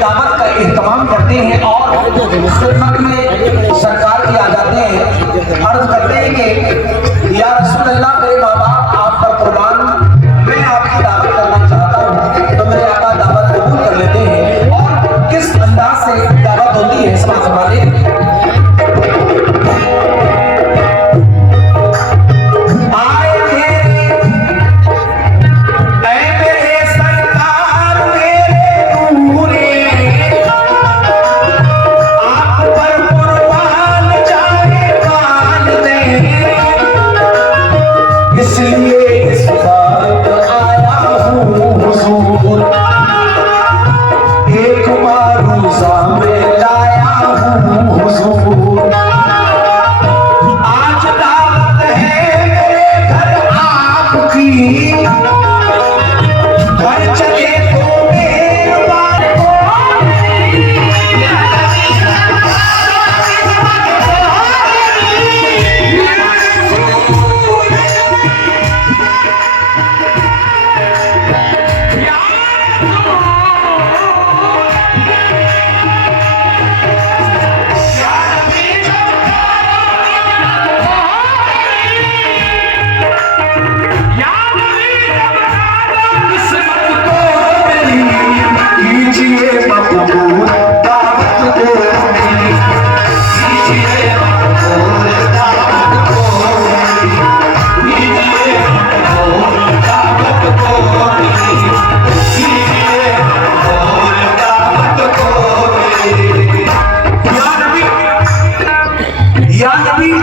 दावत का एहतमाम करते हैं और खिदमत में सरकार की आ जाते हैं, अर्ज करते हैं कि या रसूल अल्लाह, मेरे माँ बाप आप पर कुर्बान, मैं आपकी दावत करना चाहता हूँ। तो मेरे आका दावत कबूल कर लेते हैं। और किस अंदाज से दावत होती है समाज वाले,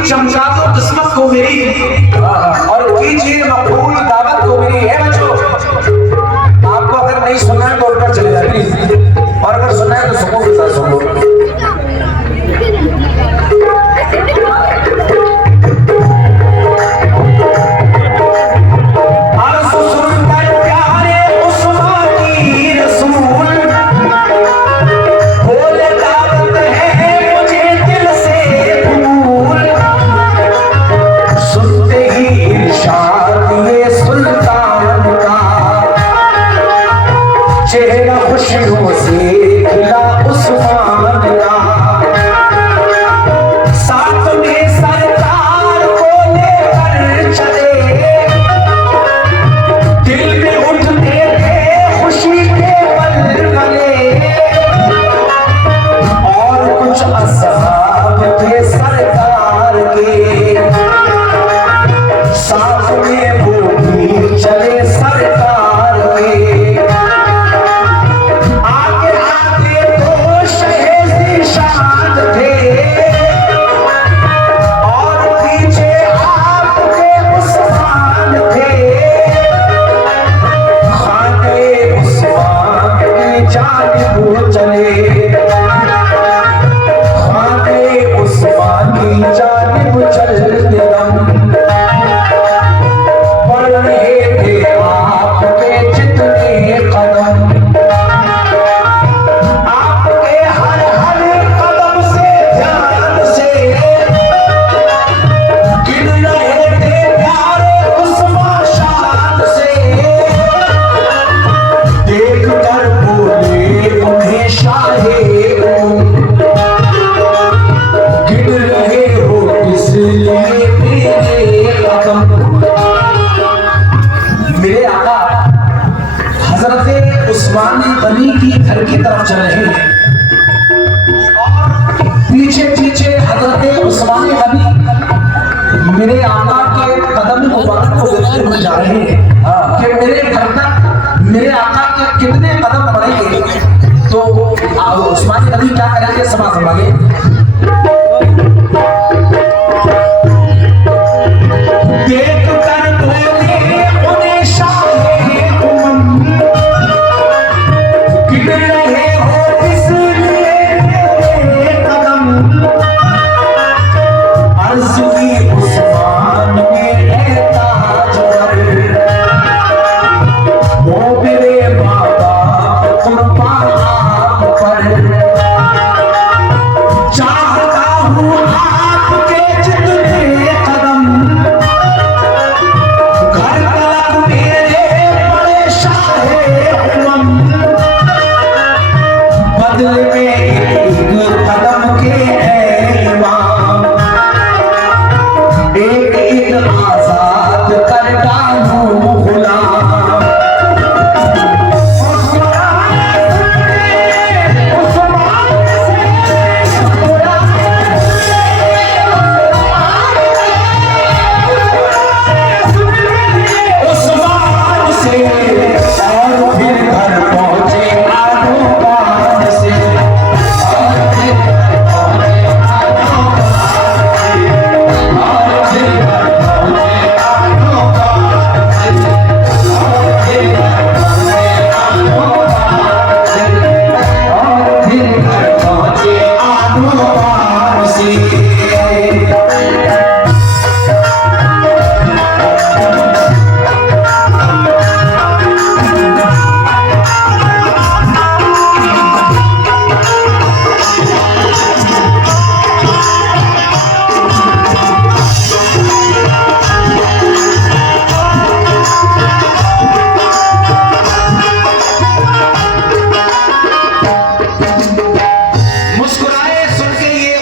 चमचा दो किस्मत को मेरी और कीजिए मकबूल दावत को मेरी। है बच्चों, आपको अगर नहीं सुनना है तो ऊपर चले जाए प्लीज, और अगर सुनना है तो सुकून के साथ सुनो। चेहरा खुशियों से खिला उस्मान का, साथ में सरकार को लेकर चले, दिल में उठते थे खुशी के बलबले, और कुछ असहाब थे सरकार के, साथ में वो भी चले सरकार के। गनी की घर की तरफ चल रहे हैं और पीछे पीछे हजरत उस्मान गनी मेरे आका के कदम मुबारक को देखते हुए जा रहे हैं कि मेरे घर तक मेरे आका के कितने कदम पड़ेंगे। तो उस्मान गनी क्या करेंगे, समा संभाले। बदले में एक कदम के इमाम, एक एक आजाद कर डालूं गुलाम।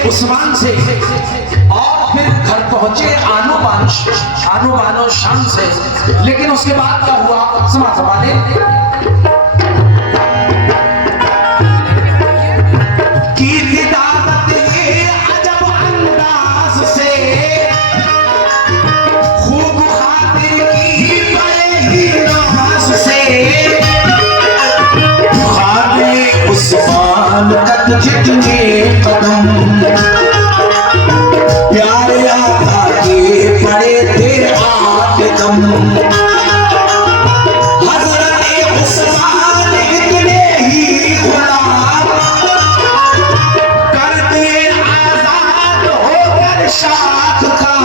उस्मान से और फिर घर पहुंचे आनो बानो शान से। लेकिन उसके बाद क्या हुआ समा ने की दावत ये अजब अंदाज से, खूब खातिर की बड़े ही नाज से, खाने उस्मान तक जितने कदम प्यारे आका के पड़े थे आकदम। हजरत उस्मान इतने ही गुलाम कर दिए आजाद होकर शाख का।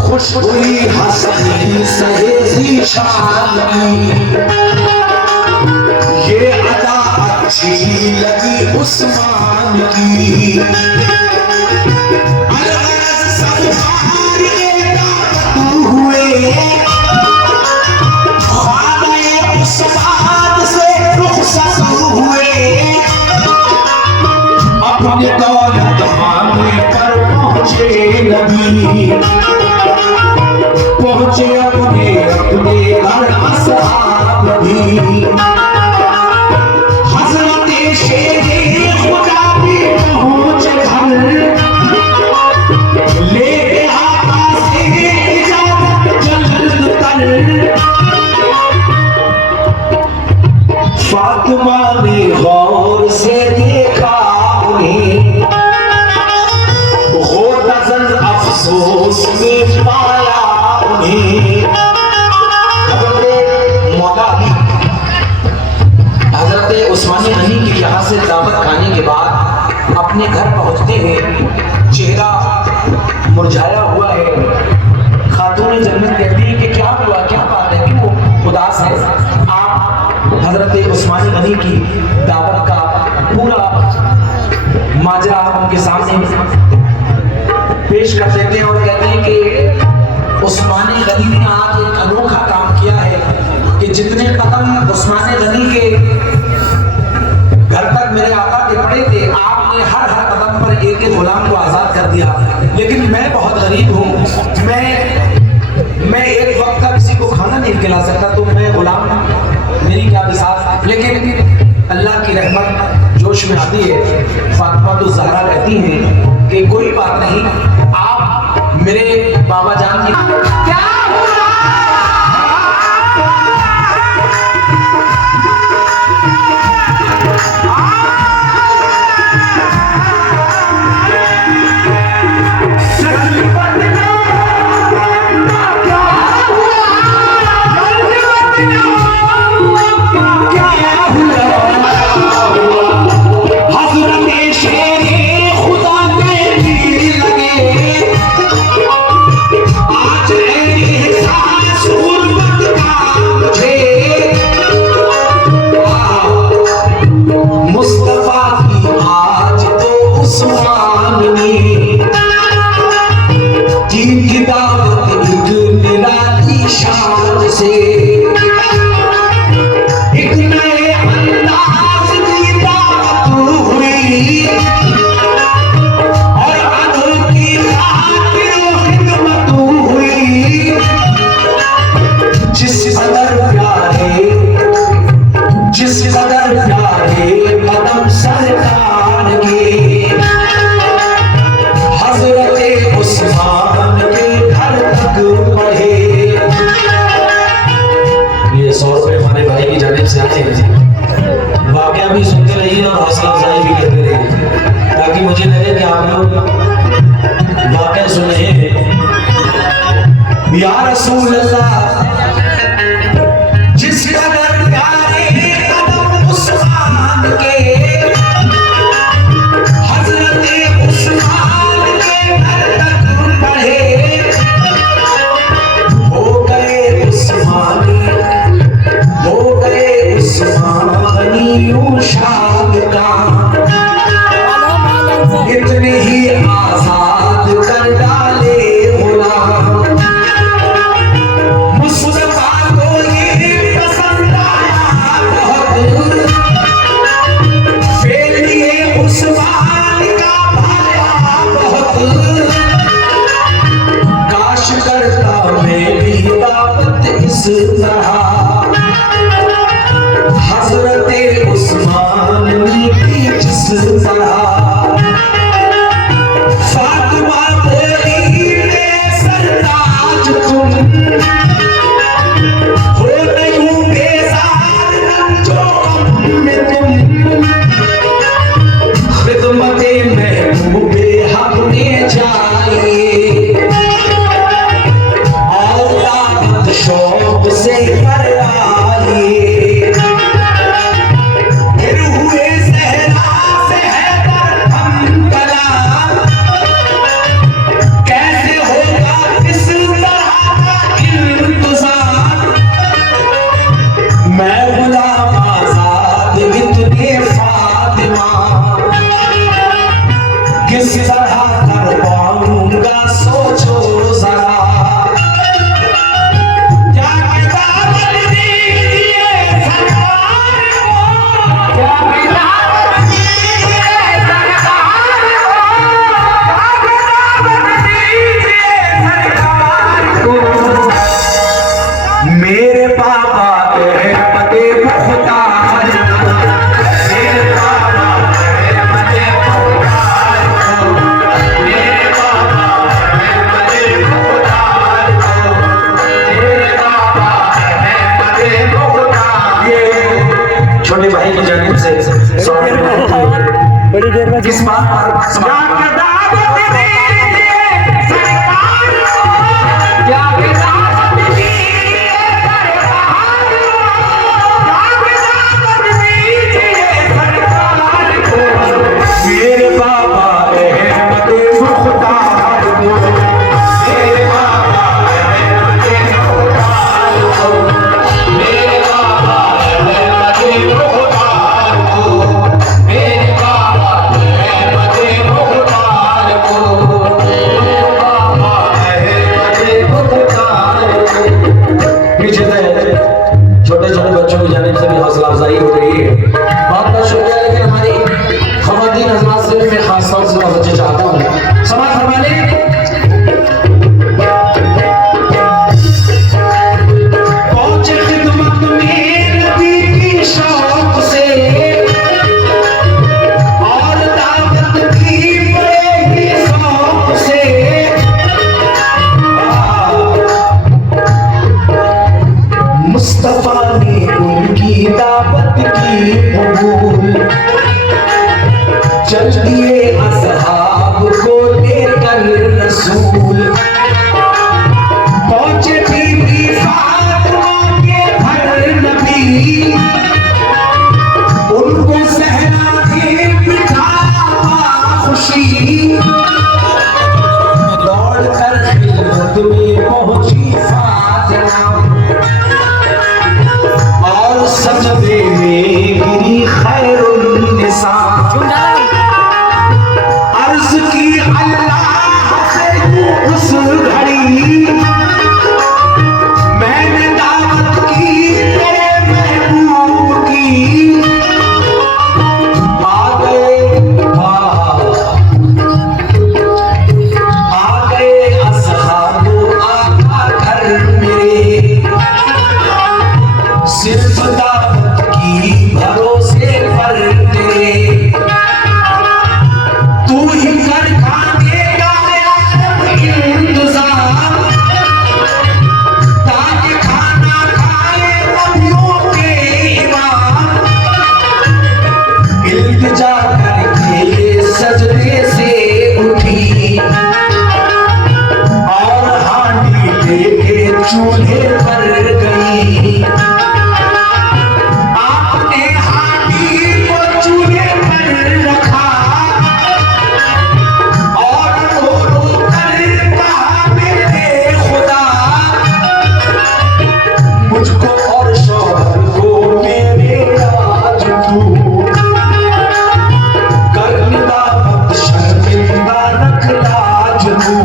खुश हुई हसनी सहेजी शान की, ये अदा अच्छी लगी उस्मान की। हुए उस्मान से रुखसत हुए, अपने दौलत खाने पर पहुंचे नबी, पहुंचे अपने घर असहाब भी। हज़रत शेरे खुदा भी पहुंचे घर, ले आका से इजाजत जल्द कर। फातिमा ने गौर से देखा उन्हें, होता जल्द अफसोस में पाया उन्हें। हजरत उस्मान गनी की यहाँ से दावत खाने के बाद अपने घर पहुंचते हैं, चेहरा मुरझाया हुआ है। खातून जन्नत कहती है कि क्या हुआ, क्या बात है, क्यों उदास है आप। हजरत उस्मान गनी की दावत का पूरा माजरा उनके सामने पेश कर देते हैं और कहते हैं कि उस्मान गनी ने आज एक अनोखा काम किया है कि जितने कदम उस्मान गनी के घर तक मेरे आका के पड़े थे, आपने हर कदम पर एक एक गुलाम को आजाद कर दिया। लेकिन मैं बहुत गरीब हूँ, मैं एक वक्त का किसी को खाना नहीं खिला सकता, तो मैं गुलाम मेरी क्या मिसाल। लेकिन अल्लाह की रहमत जोश में आती है। फातिमा तो ज़हरा कहती हैं कि कोई बात नहीं, आप मेरे बाबा जान की क्या आज या रसूल अल्लाह, जिस कदर प्यारे कदम उस्मान के, हजरत उस्मान के घर तक बढ़े, हो गए उस्मानी, हो गए उस्मानी शाद का, इतने ही आजाद कर डाले गुलाम। मुस्तफा को ये पसंद आया बहुत, फेर लिए उस्मान का भाया बहुत, काश करता मैं भी दावत इस तरह, हजरत उस्मान की जिस तरह। फातिमा बोली मेरे सरताज तुम, हो नहीं बेजार रंजो में तुम, खिदमते महबूबे हक में जाइए, और दावत शौक से कर आइए, फिर हुए सहरा से है हम कला, कैसे होगा इस तरह का इंतजार, मैं गुलाम आजाद इतने फातिमा, किस तरह कर पाऊंगा सोचो जरा, क्या किताब दीजिए सरकार को, क्या किताब दीजिए सरकार को, किताब दीजिए सरकार को, मेरे पापा अहमदे मुख्तार, मेरे पापा अहमदे मुख्तार को, मेरे पापा अहमदे मुख्तार को, मेरे पापा अहमदे मुख्तार। ये छोटे भाई की जानिब से बड़ी देर में किस बात पर समाप्त मेरे बाबा अहमदे मुख्तार को, मेरे बाबा अहमदे मुख्तार को, मेरे बाबा अहमदे मुख्तार को, मेरे बाबा अहमदे मुख्तार को, मेरे बाबा अहमदे मुख्तार को। पीछे से छोटे छोटे बच्चों की जानिब से भी हौसला अफजाई हो रही है, बहुत बहुत शुक्रिया। लेकिन हमारी खवातीन हज़रात से मैं खास तौर से तवज्जो चाहता हूँ, समाज फरमाने पहुंचे खिदमत में नबी की शौक से, और दावत की बड़े ही शौक से, मुस्तफा ने उनकी दावत की कबूल, चल दिए असहाब को लेकर रसूल, पहुंचे बीबी फातिमा के घर नबी, उनको सहरा के बिठावा खुशी, दौड़ कर खिदमत में पहुंची फातिमा, और सजदे में गिरी खैरुन्निसा, अर्ज की अल्लाह से उस घड़ी, मैंने दावत की तेरे महबूब की, आ गए असहाब आका घर मेरे, सिर्फ दावत की भरोसे पर तेरे, तू ही कर खाने का इंतजाम, ताकि खाना खाए नबियों के इमाम, इल्तिजा करके सजदे से उठी, और हांडी लेके चूल्हे पर गई, आपने हाथी को चूल्हे पर रखा और रो रो कर कहा मेरे खुदा, मुझको और शौहर को मेरे आज तू करना मत शर्मिंदा, रख लाज तू।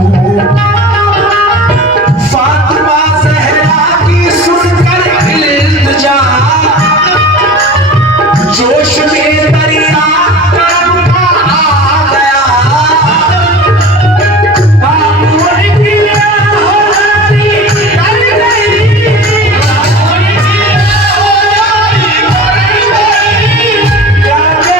फातिमा ज़हरा की सुनकर इल्तिजा, जोश में दरिया करम का आ गया, कानून की राहदारी कर गई, क्या मेरे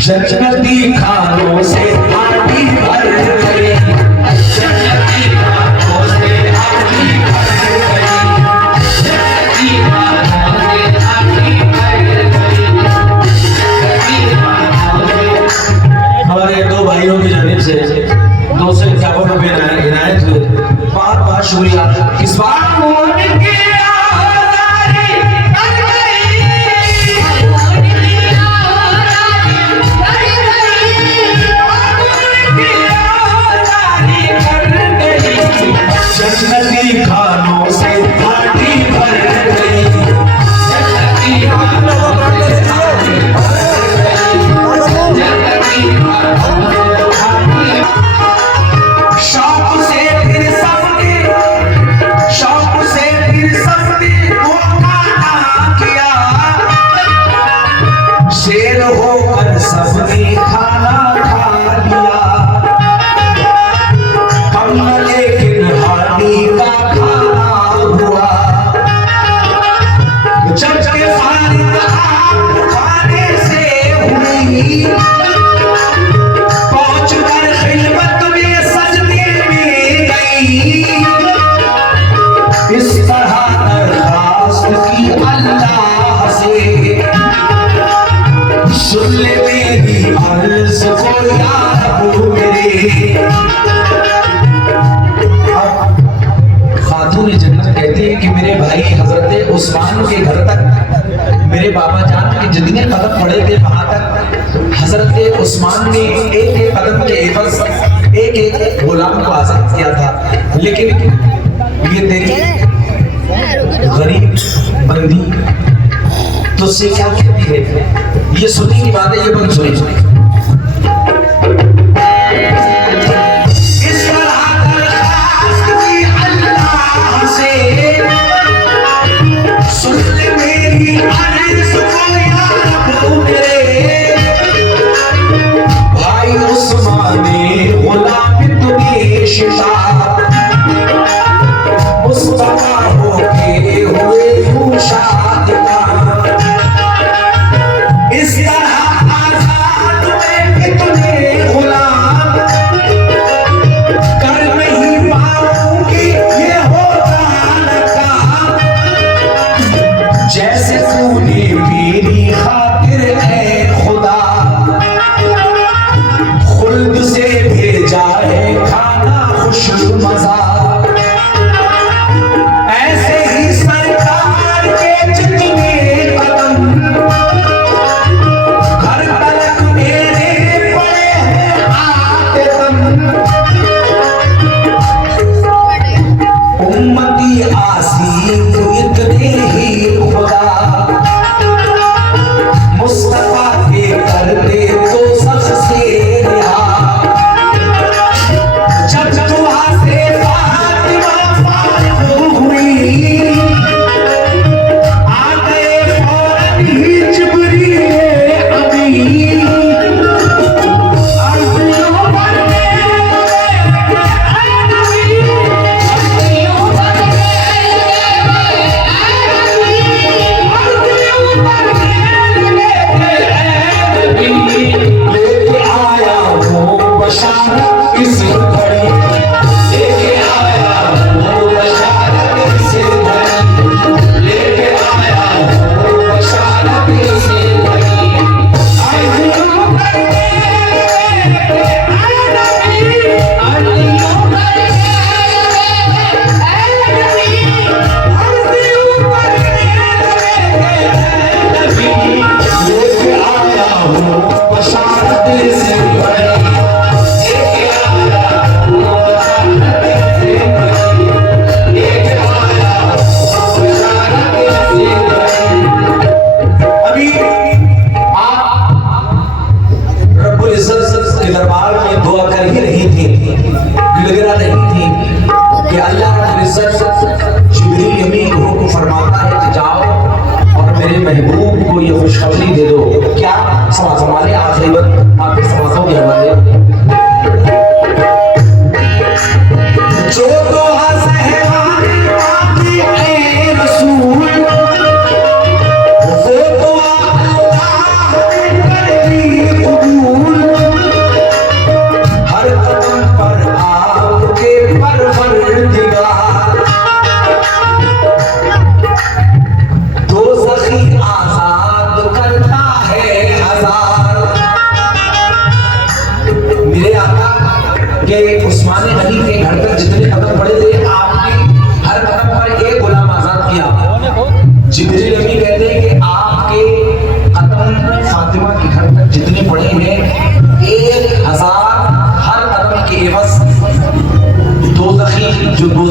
जन्नती खानों से आटी भर गई, जन्नती खानों से आटी भर गई, जन्नती खानों से आटी भर गई, जन्नती खानों से। हमारे दो भाइयों की जानिब से 251 रुपये इनायत हुए, बहुत बहुत शुक्रिया। इस बार जन्नती खानों से आटी भर गई, जन्नती खानों से आटी भर गई, जन्नती खानों से आटी। शौक से फिर सबने, शौक से फिर सबने धोखा ना किया, शेर होकर सबने खाना खा लिया, हम लेकिन हानि का खाना हुआ, जब के फारिग आप खाने से हुई, पहुंच कर खिलवत में सजदे में गई, इस तरह दरखास्त की अल्लाह से, सुन ले मेरी अर्ज़ को या रब मेरे। खातून जन्नत कहती है कि मेरे भाई हजरत उस्मान के घर तक मेरे बाबा जान के जितने कदम पड़े थे वहां तक हजरत उस्मान ने एक एक कदम के एवज एक एक गुलाम को आजाद किया था, लेकिन ये तेरी गरीब बंदी तुझसे क्या कहती है, ये सुनने की बात है, ये बंद सुनी। भाई उस्मान ने गुलाम तुम्हें शिता, मुस्तफा होके हुए यूं शादिका, इस तरह आजाद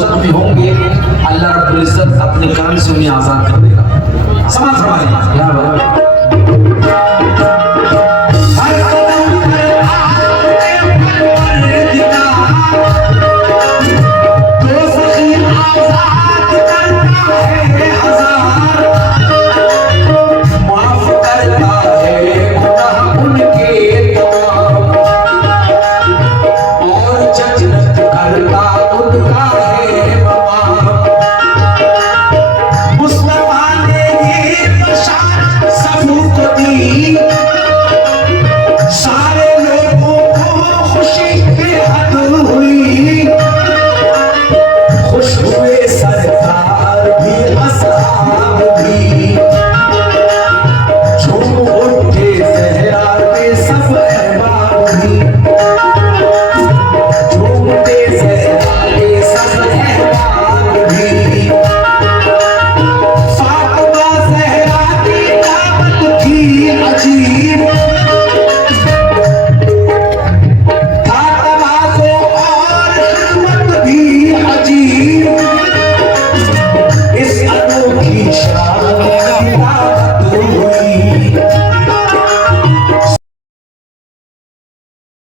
जख्मी होंगे अल्लाह रब्बुल इज्जत अपने कर्म से उन्हें आजाद कर देगा। समझ फरमाइए क्या बात।